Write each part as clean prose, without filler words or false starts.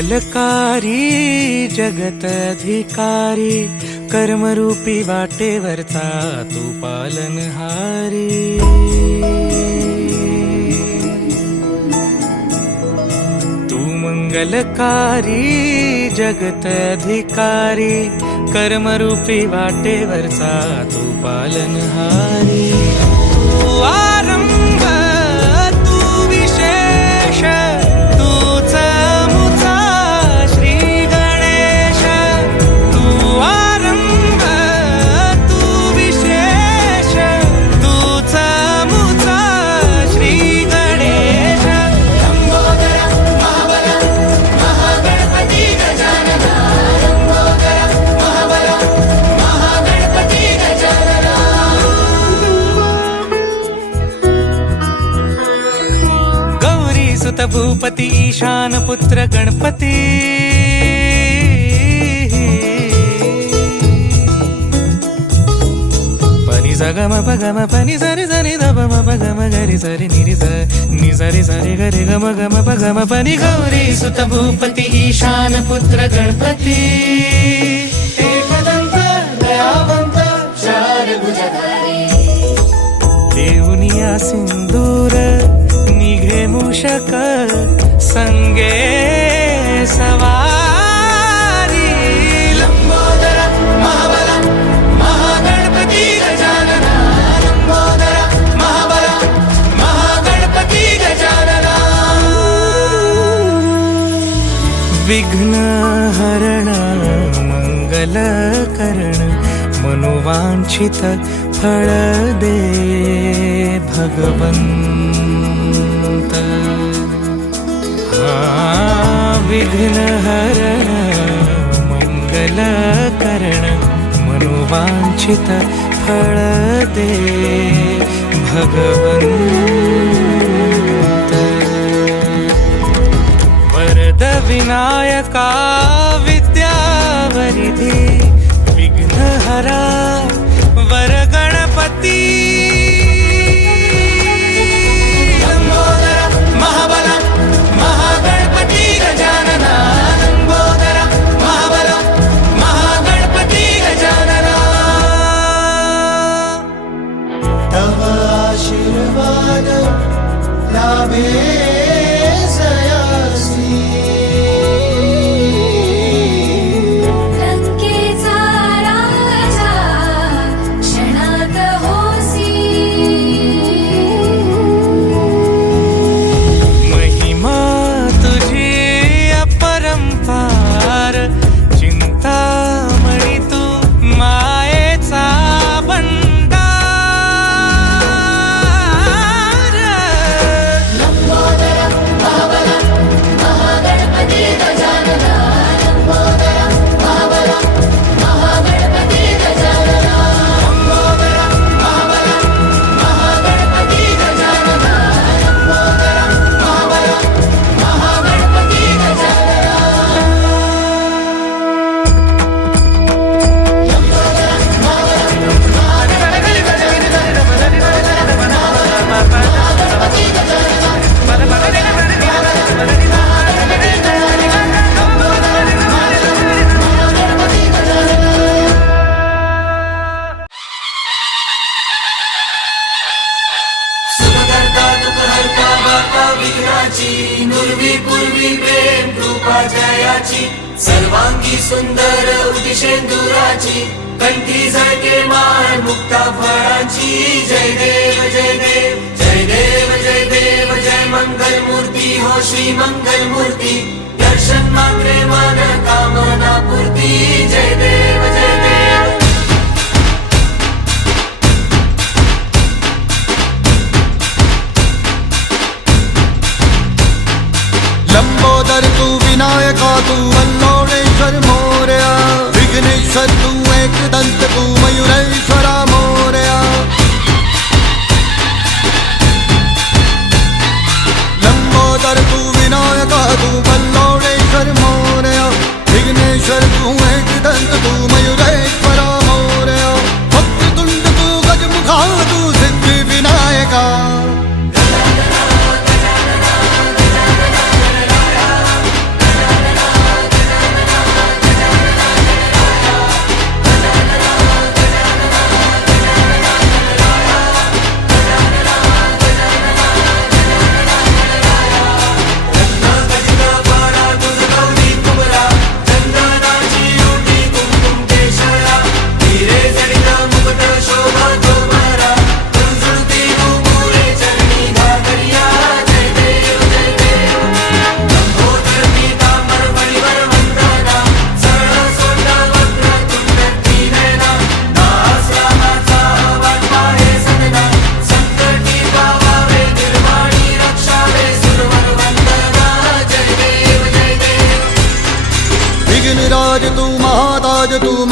मंगलकारी जगत अधिकारी कर्मरूपी वाटेवरचा तू पालनहारी। तू मंगलकारी जगत अधिकारी कर्मरूपी वाटेवरचा तू पालनहारी। तू आरंभ तू विशेष तूच मुचा श्री गणेश। तू आरंभ तू विशेष तूच मुचा श्री गणेश। लंबोदर महाबल महागणपती गजानना। लंबोदर महाबल महागणपती गजानना। गौरी सुत भूपती ईशान पुत्र गणपती। पनि सगम पगम पनि सरि सरि दपम पगम गरि सरि निरि स नि सरि सरि गरि गम गम पगम पनि। गौरी सुत भूपती ईशान पुत्र गणपती। एकदंत दयावंत चार भुजधारी। देऊनिया सिंदूर निघे मूषक संगे सवारी। लंबोदर महाबल महागणपती गजानना। लंबोदर महाबल महागणपती गजानना। विघ्न हरण मंगल करण मनोवांछित फळ दे भगवंत। विघ्न हरण मंगल करण मनोवांछित फळ दे भगवंत। वरद विनायका विद्यावरिधी विघ्नहरा वर गणपती। लंबोदर महाबल महागणपती गजानना। लंबोदर महाबल महागणपती गजानना। तव आशीर्वाद लाभे सयासी। लंकेचा राजा क्षणात होसी। महिमा तुझी अपरंपार चिंतामणी तू मायेचा भंडार। लंबोदर महाबल महागणपती गजानना। लंबोदर महाबल महागणपती गजानना। लंबोदर महाबल महागणपती गजानना। लंबोदर महाबल महागणपती गजानना। सुखकर्ता दुःखहर्ता वार्ता विघ्नाची नुरवी पूर्वी प्रेम कृपा जयाची। सर्वांगी सुंदर उदिशेंदुराची कंठी झळके माळ मुक्ता फळाची। जय देव जय देव जय देव जय देव जय मंगल मूर्ती हो श्री मंगल मूर्ती। दर्शन मात्रे मन कामना पूर्ती। जय देव जय देव। लंबोदर तू विनायका तू वल्लोळेश्वर मोरया। विघ्नेश्वर तू एकदंत तू मयुरेश्वरा मोरया। लंबोदर तू विनायका तू वल्लोळेश्वर मोरया। विघ्नेश्वर तू एकदंत तू मयुरेश्वरा मोरया। वक्रतुंड तू गजमुखा तू सिद्धी विनायका।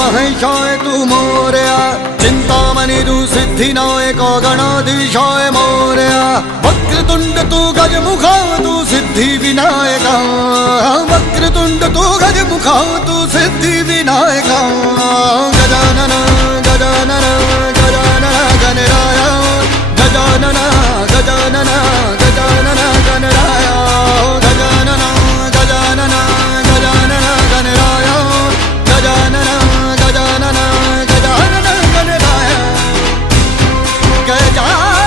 महेशाय तू मोरया चिंतामणी तू सिद्धिनायक गणाधीशाय मोरया वक्रतुंड तू गजमुखा तू सिद्धि विनायका वक्रतुंड तू गजमुखा तू सिद्धि विनायका गजानन गजानन गजानन गणराय गजानन गजानन गजानन गणराय गजानन गजानन गजानन गणराय गजानन गजानन गजानन गणराय गजानन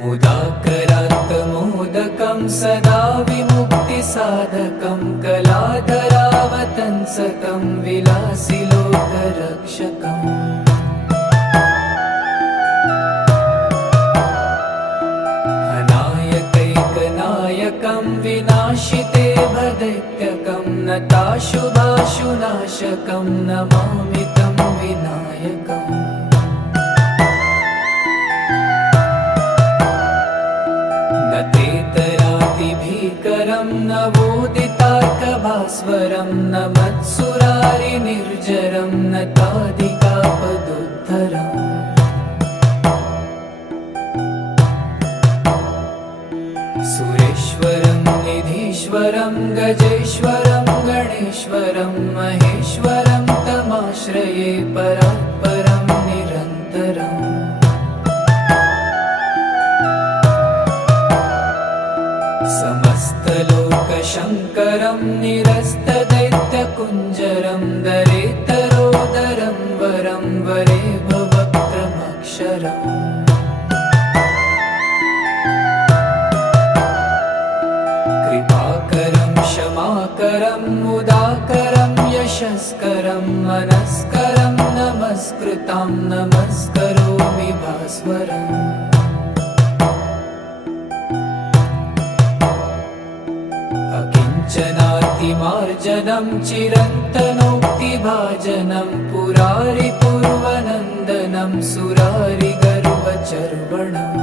मुदाकरात् मोदकं सदा विमुक्तिसाधकं कलाधरावतंसकं विलासि लोकरक्षकम् अनायकैकनायकं विनाशिते भदैत्यकं नताशुभाशुनाशकं नमामि तं विनायकम् भीकरं नवोदितार्कभास्वरं न मत्सुरारिनिर्जरं न तादिकापदुद्धरम् सुरेश्वरं निधीश्वरं गजेश्वरं गणेश्वरं महेश्वरं तमाश्रये परात्परं निरन्तरम् समस्तलोकशङ्करं निरस्तदैत्यकुञ्जरं दरेतरोदरं वरं वरे भवक्त्रमक्षरम् कृपाकरं क्षमाकरं मुदाकरं यशस्करं मनस्करं नमस्कृतां नमस्करोमि भास्वरम् अकिञ्चनातिमार्जनं चिरन्तनोक्तिभाजनं पुरारिपूर्वनन्दनं सुरारिगर्वचर्वणम्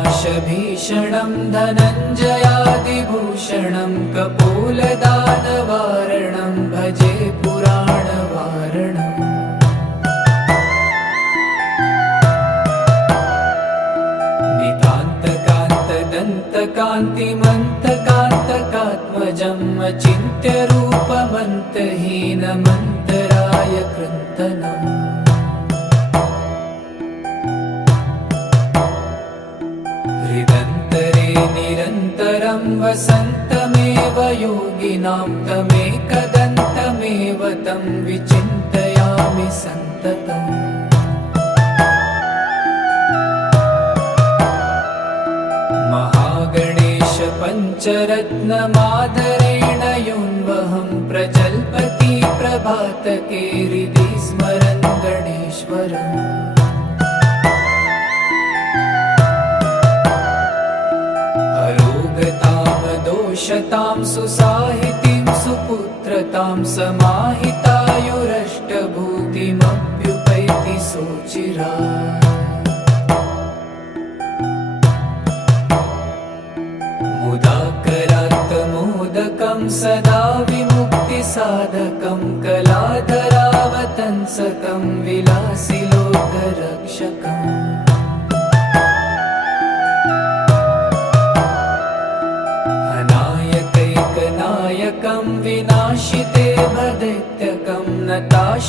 प्रपञ्चनाशभीषणं धनञ्जयादिभूषणं कपोलदानवारणं भजे पुराणवारणम् कान्तिमन्तकान्तकात्मजम् अचिन्त्यरूपमन्तहीनमन्तराय कृन्तनम् हृदन्तरे निरन्तरं वसन्तमेव योगिनां तमेकदन्तमेव तं विचिन्तयामि सन्ततम् पञ्चरत्नमादरेण योन्वहं प्रजल्पति प्रभातके हृदि स्मरन् गणेश्वरम् अरोगतामदोषतां सुसाहितीं सुपुत्रतां समाहितायुरष्टभूतिमभ्युपैति सोचिरात् मुदाकरात् मोदकं सदा विमुक्तिसाधकं कलाधरावतंसकं विलासि लोकरक्षकम्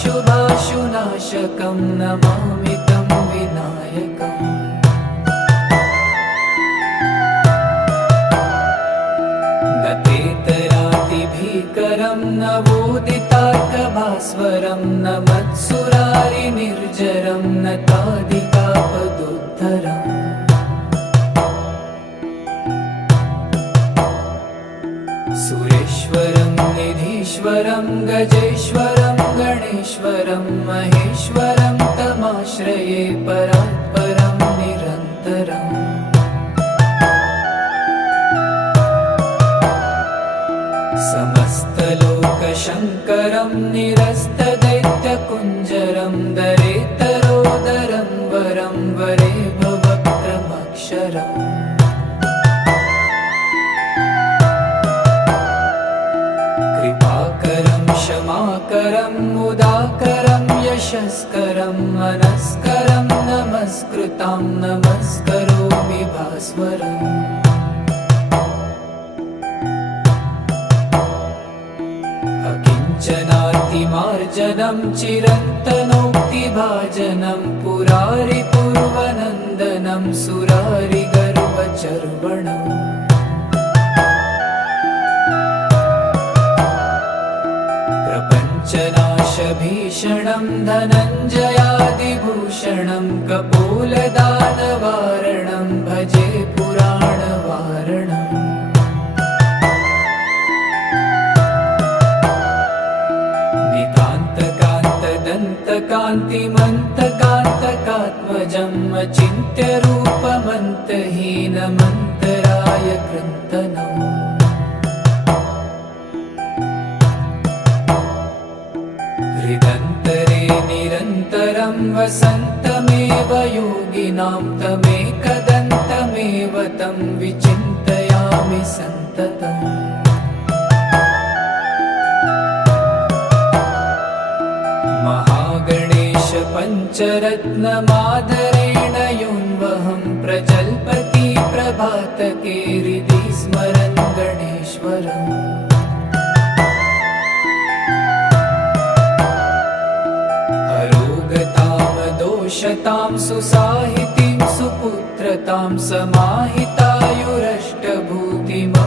शुभाशुनाशकं नमामि तं विनायकम् न तेतरातिभीकरं नवोदितार्कभास्वरं न मत्सुरारिनिर्जरं न तादिकापदुद्धरम् सुरेश्वरं निधीश्वरं गजेश्वरं गणेश्वरं महेश्वरं तमाश्रये परात्परं निरन्तरम् समस्तलोकशङ्करं निरस्तदैत्यकुञ्जरं दरेतरोदरं वरं वरे भवक्त्रमक्षरम् कृपाकरं क्षमाकरं मुदाकरं यशस्करं मनस्करं नमस्कृतां नमस्करोमि भास्वरम् अकिञ्चनातिमार्जनं चिरन्तनोक्तिभाजनं पुरारिपूर्वनन्दनं सुरारिगर्वचर्वणम् प्रपञ्चनाशभीषणं धनञ्जयादिभूषणं कपोलदानवारणं भजे पुराणवारणम् नितान्तकान्तदन्तकान्तिमन्तकान्तकात्मजम् अचिन्त्यरूपमन्तहीनमन्तराय कृन्तनम् हृदन्तरे निरन्तरं वसन्तमेव योगिनां तमेकदन्तमेव तं विचिन्तयामि सन्ततम् महागणेश पञ्चरत्नमादरेण योन्वहं प्रजल्पति प्रभातके हृदि स्मरन् गणेश्वरम् अरोगतामदोषतां सुसाहितीं सुपुत्रतां समाहितायुरष्टभूतिम्